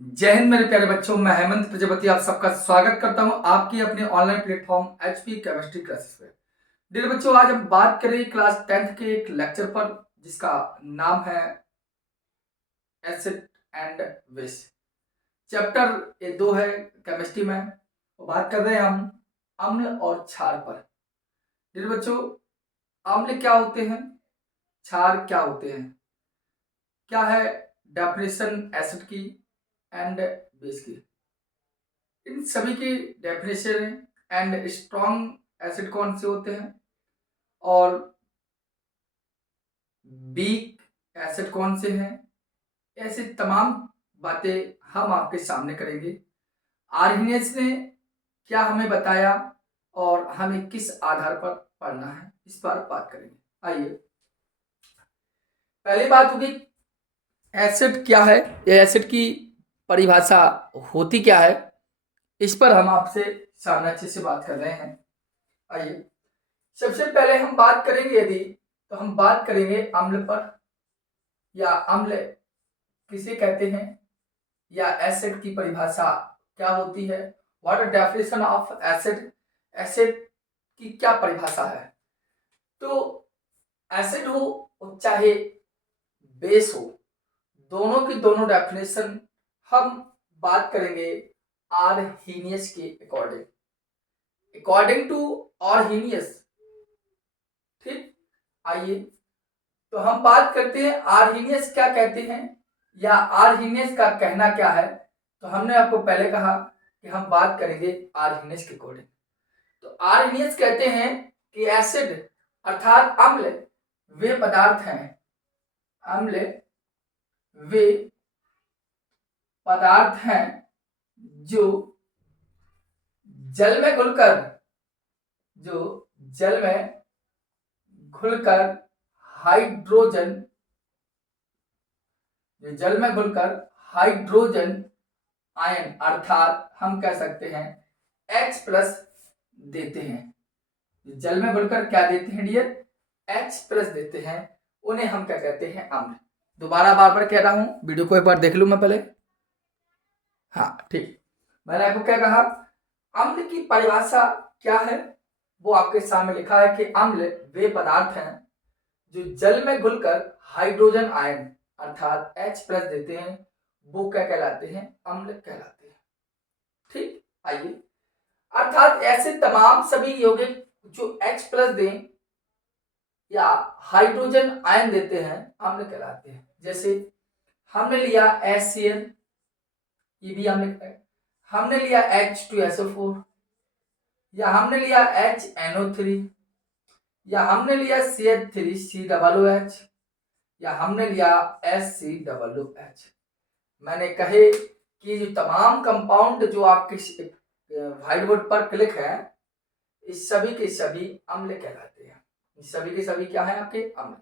जय हिंद मेरे प्यारे बच्चों, मैं हेमंत प्रजापति आप सबका स्वागत करता हूं आपकी अपने online platform HP chemistry classes पे। डियर बच्चों, आज हम बात करें क्लास 10th के एक लेक्चर पर जिसका नाम है एसिड एंड बेस। चैप्टर ये दो है केमिस्ट्री में। तो बात कर रहे हैं हम अम्ल और क्षार पर। डियर बच्चों, अम्ल क्या होते हैं, क्षार क्या होते हैं, क्या है डेफिनेशन एसिड की एंड बेस की, इन सभी की डेफिनेशन एंड स्ट्रॉन्ग एसिड कौन से होते हैं और वीक एसिड कौन से हैं, ऐसे तमाम बातें हम आपके सामने करेंगे। आर्हीनियस ने क्या हमें बताया और हमें किस आधार पर पढ़ना है, इस पर बात करेंगे। आइए, पहली बात होगी एसिड क्या है, ये एसिड की परिभाषा होती क्या है, इस पर हम आपसे सामने अच्छे से बात कर रहे हैं। आइए, सबसे पहले हम बात करेंगे यदि तो हम बात करेंगे अम्ल पर, या अम्ल किसे कहते हैं, या एसिड की परिभाषा क्या होती है, what are definition of acid, acid की क्या परिभाषा है। तो एसिड हो चाहे बेस हो, दोनों की दोनों डेफिनेशन हम बात करेंगे आर्हीनियस के अकॉर्डिंग, अकॉर्डिंग टू आर्हीनियस। ठीक, आइए तो हम बात करते हैं आर्हीनियस क्या कहते हैं या आर्हीनियस का कहना क्या है। तो हमने आपको पहले कहा कि हम बात करेंगे आर्हीनियस के अकॉर्डिंग। तो आर्हीनियस कहते हैं कि एसिड अर्थात अम्ल वे पदार्थ हैं, अम्ल वे पदार्थ हैं जो जल में घुलकर, जो जल में घुलकर हाइड्रोजन, जो जल में घुलकर हाइड्रोजन आयन अर्थात हम कह सकते हैं H प्लस देते हैं। जल में घुलकर क्या देते हैं डियर, H प्लस देते हैं, उन्हें हम क्या कहते हैं, अम्ल। दोबारा बार बार कह रहा हूं, वीडियो को एक बार देख लूं मैं पहले। हाँ ठीक, मैंने आपको क्या कहा, अम्ल की परिभाषा क्या है, वो आपके सामने लिखा है कि अम्ल वे पदार्थ हैं जो जल में घुलकर हाइड्रोजन आयन अर्थात H प्लस देते हैं, वो क्या कहलाते हैं, अम्ल कहलाते हैं। ठीक, आइए, अर्थात ऐसे तमाम सभी यौगिक जो H प्लस दें या हाइड्रोजन आयन देते हैं अम्ल कहलाते हैं। जैसे हमने लिया HCl, ये भी अम्ल है। हमने लिया H2SO4, या हमने लिया HNO3, या हमने लिया CH3COOH, या हमने लिया SCOOH। मैंने कहे कि जो तमाम कंपाउंड जो आपके व्हाइट बोर्ड पर क्लिक है, इस सभी के सभी अम्ल कहलाते हैं। इस सभी के सभी क्या है, आपके अम्ल।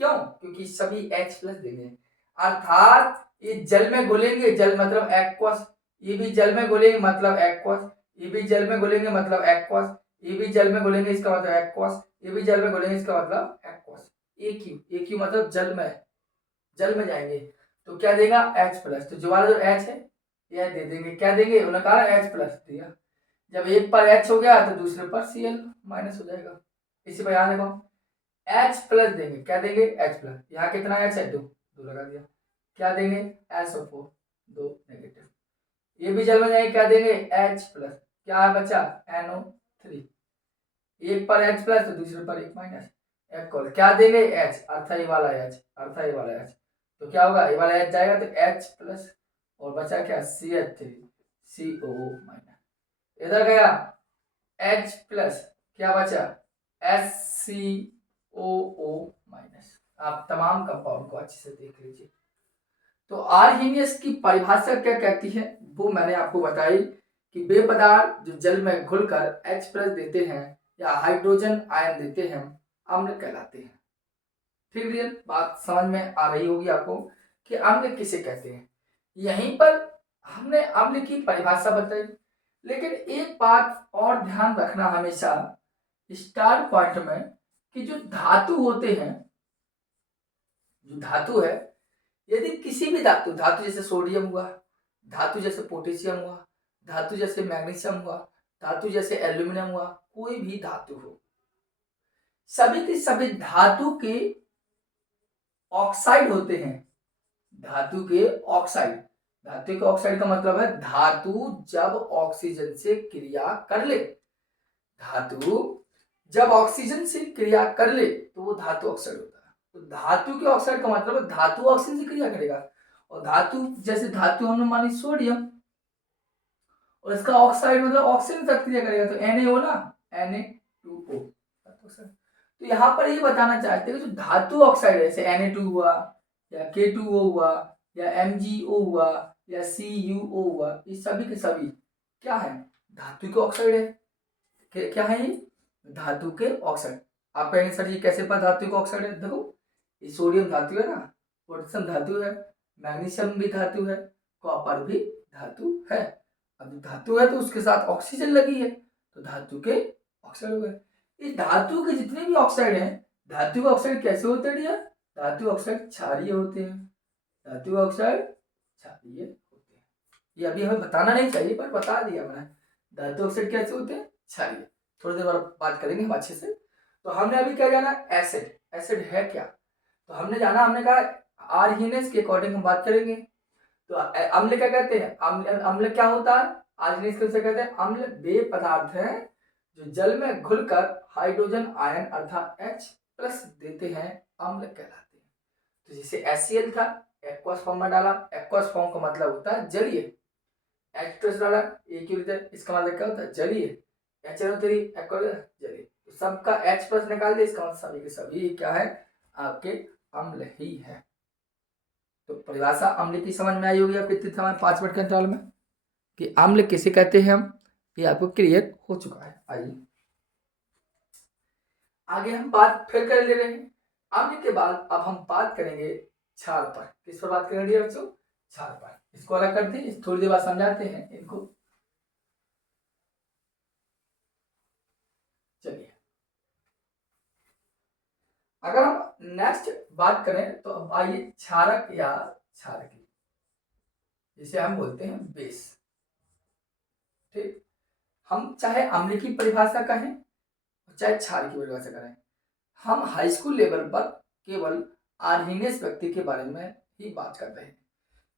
क्यों, क्योंकि सभी H प्लस देंगे, अर्थात ये जल में घुलेंगे, जल मतलब एक्वस, ये भी जल में घुलेंगे मतलब एक्वस, ये भी जल में घुलेंगे मतलब एक्वस, ये भी जल में घुलेंगे इसका मतलब एक्वस, ये भी जल में घुलेंगे इसका मतलब एक्वस। एक ही मतलब जल में, जल में जाएंगे तो क्या देगा, H प्लस। तो जो वाला जो H है यह दे देंगे, क्या देंगे, उन्होंने कहा H प्लस दिया। जब एक पर H हो गया तो दूसरे पर Cl माइनस हो जाएगा। इसी पर यहाँ देखो H प्लस देंगे, क्या देंगे, H प्लस। यहाँ कितना H है, दो लगा दिया, क्या देंगे, SO4, दो नेगेटिव। ये भी जल में जाएंगे, क्या देंगे, H प्लस, क्या बचा, NO3। एक पर H प्लस तो दूसरे पर एक माइनस, एक कॉल, क्या देंगे, H अर्थात ये वाला H, अर्थात ये वाला H। तो क्या होगा, ये वाला H जाएगा तो H प्लस, और बचा क्या, CH3 COO माइनस। इधर गया H प्लस, क्या बचा, SCOO माइनस। आप तमाम कंपाउंड को अच्छे से देख लीजिए। तो आर्हीनियस की परिभाषा क्या कहती है, वो मैंने आपको बताई कि वे पदार्थ जो जल में घुलकर H प्लस देते हैं या हाइड्रोजन आयन देते हैं अम्ल कहलाते हैं। ठीक डियर, बात समझ में आ रही होगी आपको कि अम्ल किसे कहते हैं। यहीं पर हमने अम्ल की परिभाषा बताई, लेकिन एक बात और ध्यान रखना हमेशा स्टार पॉइंट में कि जो धातु होते हैं, जो धातु है, यदि किसी भी धातु, धातु जैसे सोडियम हुआ, धातु जैसे पोटेशियम हुआ, धातु जैसे मैग्नीशियम हुआ, धातु जैसे एल्यूमिनियम हुआ, कोई भी धातु हो, सभी के सभी धातु के ऑक्साइड होते हैं। धातु के ऑक्साइड, धातु के ऑक्साइड का मतलब है धातु जब ऑक्सीजन से क्रिया कर ले, धातु जब ऑक्सीजन से क्रिया कर ले तो वो धातु ऑक्साइड होता है। तो धातु के ऑक्साइड का मतलब है धातु ऑक्सीजन से क्रिया करेगा, और धातु जैसे धातु हमने मानी सोडियम, और इसका ऑक्साइड मतलब ऑक्सीजन से क्रिया करेगा तो Na ना, Na2O। तो यहाँ पर ये बताना चाहते हैं कि जो धातु ऑक्साइड है जैसे Na2 हुआ या K2O हुआ या MgO हुआ या CuO हुआ, ये सभी के सभी क्या है, धातु के ऑक्साइड है। क्या है ये, धातु के ऑक्साइड। आप कहेंगे सर ये कैसे पता धातु के ऑक्साइड है, देखो ये सोडियम धातु है ना, पोटेशियम धातु है, मैग्नीशियम भी धातु है, कॉपर भी धातु है। अब धातु है तो उसके साथ ऑक्सीजन लगी है तो धातु के ऑक्साइड हो गए। इस धातु के जितने भी ऑक्साइड हैं, धातु के ऑक्साइड कैसे होते हैं डियर, धातु ऑक्साइड क्षारीय होते हैं, धातु ऑक्साइड क्षारीय होते हैं। ये अभी हमें बताना नहीं चाहिए पर बता दिया मैंने, धातु ऑक्साइड कैसे होते हैं, क्षारीय। थोड़ी देर बाद बात करेंगे हम अच्छे से। तो हमने अभी क्या जाना, एसिड, एसिड है क्या, तो हमने जाना, हमने कहा आर्हीनेस के अकॉर्डिंग हम बात करेंगे। तो अम्ल क्या कहते हैं, अम्ल क्या होता है, आर्हीनेस किसे कहते हैं, अम्ल वे पदार्थ हैं जो जल में घुलकर हाइड्रोजन आयन अर्थात H+ देते हैं, अम्ल कहलाते हैं। तो जैसे HCl था, एक्वस फॉर्म में डाला, एक्वस फॉर्म का मतलब होता है जलीय, H+ डाला एक ही लीटर, इसका मतलब क्या होता है जलीय, HNO3 जलीय। तो सबका H+ निकाल दे, इसका मतलब सभी के सभी क्या है, आपके अम्ल ही है। तो परिभाषा अम्ल की समझ में आई होगी आप कितने समय 5 मिनट के अंतराल में, कि अम्ल किसे कहते हैं हम, ये आपको क्लियर हो चुका है। आइए आगे हम बात फिर कर ले रहे हैं। अम्ल के बाद अब हम बात करेंगे क्षार पर। किस पर बात करेंगे बच्चों, क्षार पर। इसको अलग करते हैं, थोड़ी देर बाद समझाते हैं इनको। चलिए अगर हम नेक्स्ट बात करें तो अब आइए क्षारक या क्षारकी, जिसे हम बोलते हैं बेस। ठीक, हम चाहे अम्ल की परिभाषा कहें चाहे क्षार की परिभाषा करें, हम हाई स्कूल लेवल पर केवल आर्हीनियस व्यक्ति के बारे में ही बात कर रहे हैं,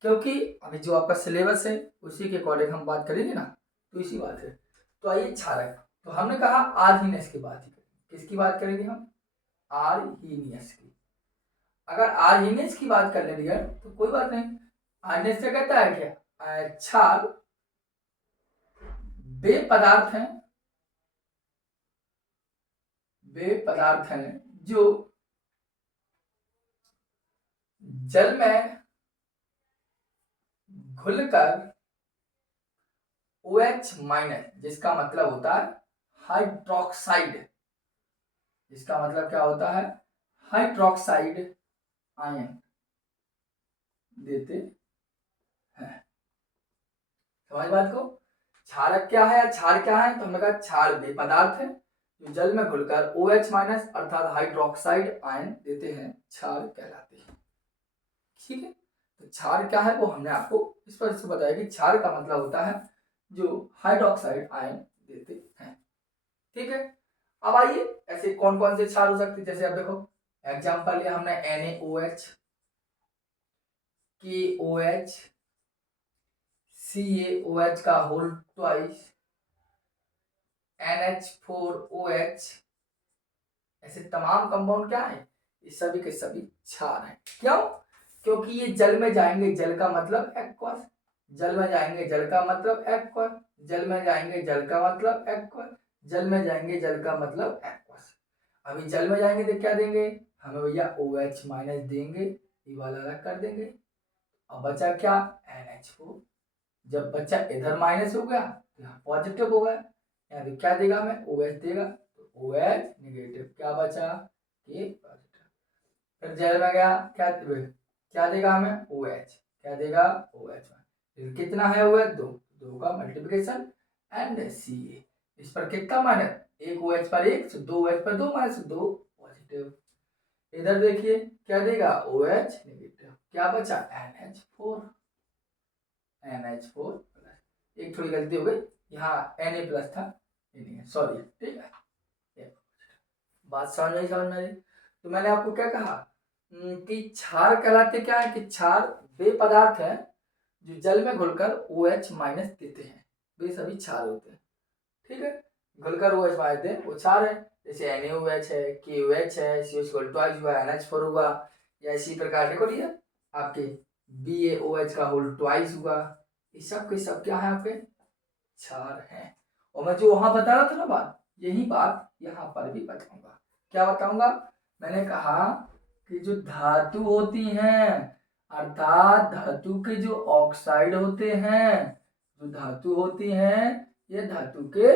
क्योंकि अभी जो आपका सिलेबस है उसी के अकॉर्डिंग हम बात करेंगे ना, तो इसी बात है। तो आइए क्षारक, तो हमने कहा आर्हीनियस की बात ही करेंगे। किसकी बात करेंगे हम, आर्हीनियस की। अगर आर्हीनियस की बात कर लेंगे तो कोई बात नहीं, आर्हीनियस क्या कहता है, क्या क्षार वे पदार्थ हैं, वे पदार्थ हैं जो जल में घुलकर OH-, जिसका मतलब होता है हाइड्रोक्साइड, जिसका मतलब क्या होता है, हाइड्रोक्साइड आयन देते हैं। समझ बात को, क्षारक क्या है, क्षार क्या है, तो हमने कहा क्षार वे पदार्थ है जो जल में घुलकर OH- अर्थात हाइड्रोक्साइड आयन देते हैं, क्षार कहलाते हैं। ठीक है, तो क्षार क्या है वो हमने आपको इस पर से बताया कि क्षार का मतलब होता है जो हाइड्रोक्साइड आयन देते हैं। ठीक है, अब आइए ऐसे कौन कौन से क्षार हो सकते हैं, जैसे अब देखो एग्जांपल लिया हमने NaOH, KOH, CaOH का होल ट्वाइस, NH4OH, ऐसे तमाम कंपाउंड क्या है, ये सभी के सभी क्षार हैं। क्यों, क्योंकि ये जल में जाएंगे, जल का मतलब एक्वस, जल में जाएंगे जल का मतलब एक्वस, जल में जाएंगे जल का मतलब एक्वस, जल में जाएंगे जल का मतलब एक्वस। अभी जल में जाएंगे तो क्या देंगे हमें भैया, OH- देंगे, ये वाला अलग कर देंगे। अब बचा क्या, NH4। जब बच्चा इधर माइनस हो गया तो यहाँ पॉजिटिव हो गया, यहाँ पे क्या देगा हमें, OH देगा, तो OH नेगेटिव, क्या बचा के पॉजिटिव। फिर जल में गया क्या देगा हमें, OH, क्या देगा OH। कितना है OH, 2, 2 का मल्टीप्लिकेशन एंड Ca, इस पर कितना माइनस, एक OH पर एक, 2 OH पर 2 माइनस 2 पॉजिटिव। इधर देखिए क्या देगा OH नेगेटिव, क्या बचा NH4, NH4 प्लस। एक थोड़ी गलती हो गई, यहाँ Na प्लस था, ये नहीं है, सॉरी। ठीक है, बात समझ में आई। तो मैंने आपको क्या कहा कि क्षार कहलाते क्या है, कि क्षार वे पदार्थ है जो जल में घुलकर OH माइनस देते हैं, वे सभी क्षार होते हैं। ठीक है, घुलकर OH माइनस दे वो क्षार है, जैसे NaOH है, KOH है, CH ट्वाइस हुआ, NH4 हुआ, या इसी प्रकार देखो ये आपके BaOH का होल ट्वाइस हुआ, ये सब के सब क्या है आपके क्षार हैं। और मैं जो वहां बता रहा था ना बात, यही बात यहाँ पर भी बताऊंगा। क्या बताऊंगा, मैंने कहा कि जो धातु होती हैं, अर्थात धातु के जो ऑक्साइड होते हैं, जो धातु होती हैं, ये धातु के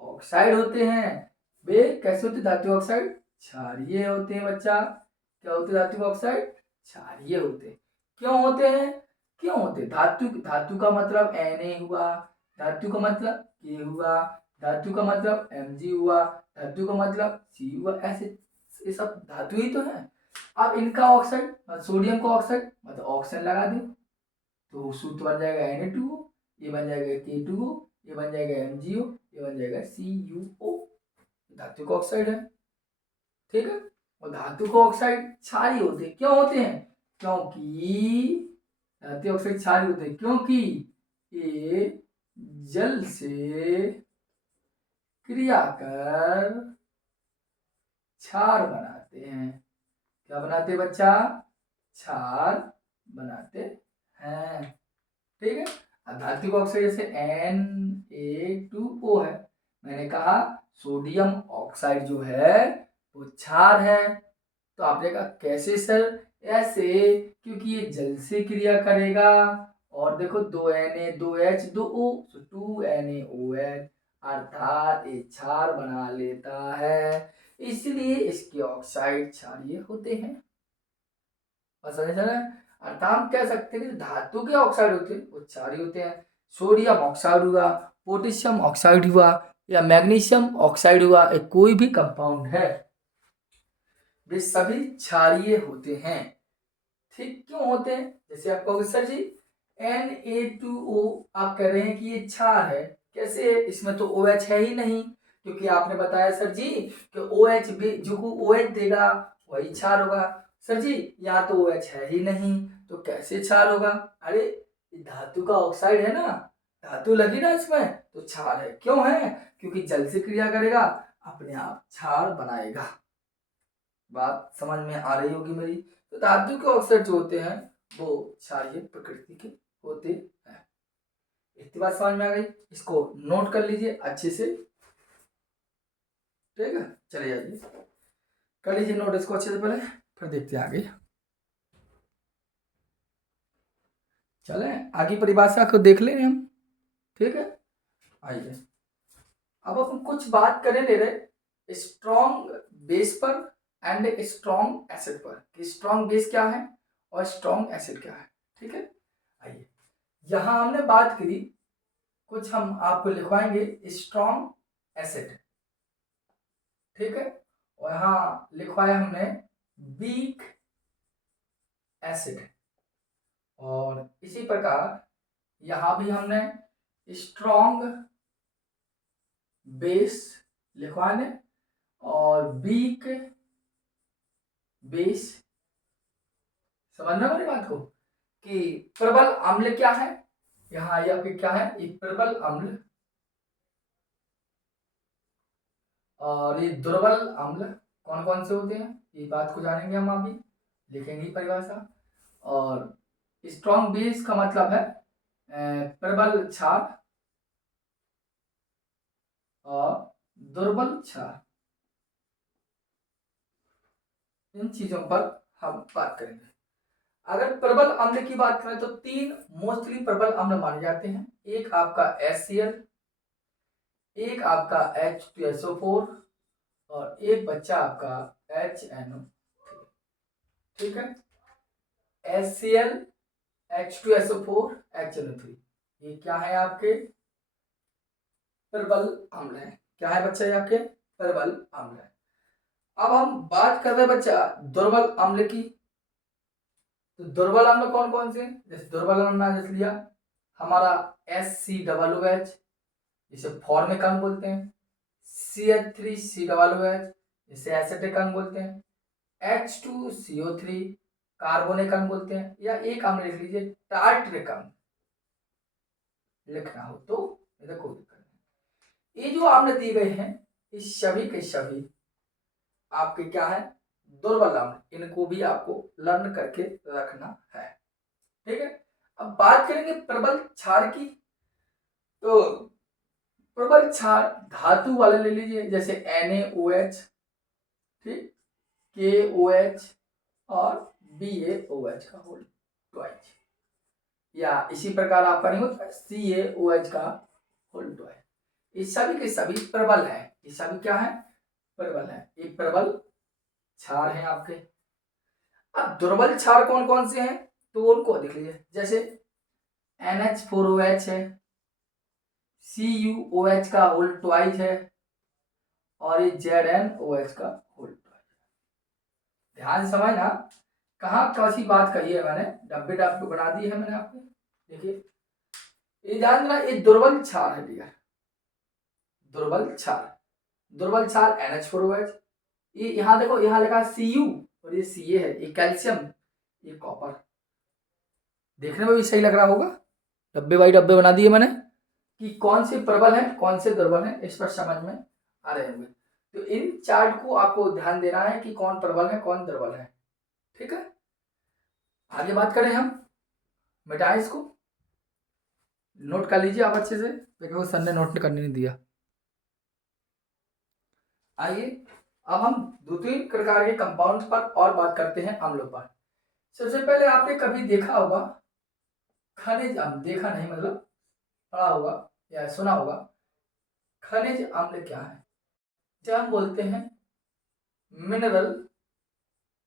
ऑक्साइड होते हैं। वे कैसे होते धातु ऑक्साइड, क्षारीय होते हैं बच्चा। क्या होते धातु ऑक्साइड, क्षारीय होते। क्यों होते हैं, क्यों होते, धातु धातु का मतलब Na हुआ, धातु का मतलब K हुआ, धातु का मतलब Mg हुआ, धातु का मतलब C हुआ, ऐसे ये सब धातु ही तो है। अब इनका ऑक्साइड, सोडियम का ऑक्साइड मतलब ऑक्सीजन लगा दो तो सूत्र बन जाएगा Na2O, ये बन जाएगा K2O, ये बन जाएगा MgO, ये बन जाएगा CuO, धातु का ऑक्साइड है। ठीक है, और धातु का ऑक्साइड क्षारीय होते क्यों होते हैं, क्योंकि धातु ऑक्साइड क्षारीय होते हैं क्योंकि ये जल से क्रिया कर क्षार बनाते हैं। क्या बनाते बच्चा, क्षार बनाते हैं। ठीक है, धातु ऑक्साइड जैसे Na2O है, मैंने कहा सोडियम ऑक्साइड जो है वो क्षार है। तो आपने कहा कैसे सर, ऐसे क्योंकि ये जल से क्रिया करेगा, और देखो 2 Na 2 H 2 O, 2 NaOH, अर्थात ये क्षार बना लेता है, इसलिए इसके ऑक्साइड क्षारीय होते हैं। समझ रहे हैं, अर्थात हम कह सकते हैं कि धातु के ऑक्साइड होते हैं वो क्षारीय होते हैं। सोडियम ऑक्साइड हुआ, पोटेशियम ऑक्साइड हुआ, या मैग्नीशियम ऑक्साइड हुआ, कोई भी कंपाउंड है, वे सभी क्षारीय होते हैं। ठीक क्यों होते हैं, जैसे आप कहोगे सर जी Na2O आप कह रहे हैं कि ये क्षार है, कैसे, इसमें तो OH है ही नहीं, क्योंकि आपने बताया सर जी कि OH भी जो OH देगा वही क्षार होगा। सर जी यहाँ तो OH है ही नहीं, तो कैसे क्षार होगा, अरे धातु का ऑक्साइड है ना, धातु लगी ना इसमें तो क्षार है। क्यों है, क्योंकि जल से क्रिया करेगा अपने आप क्षार बनाएगा। बात समझ में आ रही होगी मेरी। तो धातु के ऑक्साइड जो होते हैं वो क्षारीय प्रकृति के होते हैं। इतनी बात समझ में आ गई, इसको नोट कर लीजिए अच्छे से। ठीक है, चले जाइए कर लीजिए नोट इसको अच्छे से पहले, फिर देखते हैं आगे। चले आगे परिभाषा को देख लें हम। ठीक है, आइए अब अपन कुछ बात करें ले रहे स्ट्रॉन्ग बेस पर एंड स्ट्रॉन्ग एसिड पर, कि स्ट्रॉन्ग बेस क्या है और स्ट्रॉन्ग एसिड क्या है। ठीक है, आइए यहां हमने बात करी, कुछ हम आपको लिखवाएंगे स्ट्रॉन्ग एसिड। ठीक है, और यहां लिखवाया हमने वीक एसिड, और इसी प्रकार यहां भी हमने स्ट्रॉन्ग बेस लिखवाने और वीक बेस। समझना मेरी बात को, कि प्रबल अम्ल क्या है, यहाँ ये आपके क्या है, एक प्रबल अम्ल और ये दुर्बल अम्ल कौन कौन से होते हैं, ये बात को जानेंगे हम अभी, लिखेंगे परिभाषा। और स्ट्रॉन्ग बेस का मतलब है प्रबल क्षार, और दुर्बल क्षार, इन चीजों पर हम बात करेंगे। अगर प्रबल अम्ल की बात करें तो 3 मोस्टली प्रबल अम्ल माने जाते हैं। एक आपका HCl, एक आपका H2SO4, और एक बच्चा आपका HNO। ठीक है, HCl H2SO4 HNO3, ये क्या है आपके प्रबल अम्ल है। क्या है बच्चा, ये आपके प्रबल अम्ल है। अब हम बात कर रहे हैं बच्चा दुर्बल अम्ल की। तो दुर्बल अम्ल कौन कौन से, जैसे दुर्बल अम्ल जैसे लिया हमारा SC OOH, जिसे फॉर्मिक अम्ल बोलते हैं। CH3COOH, जिसे एसिटिक अम्ल बोलते हैं। H2CO3 कार्बोनिक अम्ल बोलते हैं। या एक अम्ल लिख लीजिए टार्टरिक अम्ल, लिखना हो तो कोई दिक्कत नहीं। ये जो अम्ल दिए गए हैं, इस सभी के सभी आपके क्या है, दुर्बल अम्ल। इनको भी आपको लर्न करके रखना है, ठीक है। अब बात करेंगे प्रबल क्षार की। तो प्रबल क्षार धातु वाले ले लीजिए, जैसे NaOH, ठीक, KOH और BaOH का होल ट्वाइस, या इसी प्रकार आपका नहीं होता CaOH का होल ट्वाइस। ये सभी के सभी प्रबल है। ये सभी क्या है, प्रबल है। ये प्रबल क्षार है आपके। अब दुर्बल क्षार कौन कौन से हैं, तो उनको देख लीजिए, जैसे NH4OH है, CuOH का होल ट्वाइस है, और ये ZnOH का होल ट्वाइस। ध्यान से समझना, कहाँ कैसी बात कही है मैंने, डब्बे डब्बे बना दिए है मैंने आपको। देखिए ये ध्यान देना, ये दुर्बल क्षार है डियर, दुर्बल क्षार। दुर्बल क्षार NH4OH। ये यहाँ देखो, यहाँ लिखा है Cu और ये Ca है, ये कैल्शियम, ये कॉपर। देखने में भी सही लग रहा होगा, डब्बे बाई डब्बे बना दिए मैंने कि कौन से प्रबल है कौन से दुर्बल है, इस पर समझ में आ रहे होंगे। तो इन चार्ट को आपको ध्यान देना है कि कौन प्रबल है कौन दुर्बल है, ठीक है। आगे बात करें हम, मिटाएं इसको, नोट कर लीजिए आप अच्छे से, देखो सर ने नोट करने नहीं दिया। आइए अब हम दो तीन प्रकार के कंपाउंड्स पर और बात करते हैं, अम्लों पर। सबसे पहले आपने कभी देखा होगा खनिज अम्ल, देखा नहीं मतलब पढ़ा होगा या सुना होगा। खनिज अम्ल क्या है, जब हम बोलते हैं मिनरल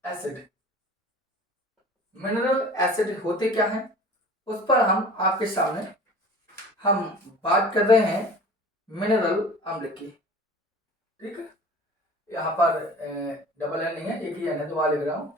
एसिड, मिनरल एसिड होते क्या हैं, उस पर हम आपके सामने हम बात कर रहे हैं मिनरल अम्ल की, ठीक है। यहाँ पर डबल एन नहीं है, एक ही एन है, तो वहां लिख रहा हूं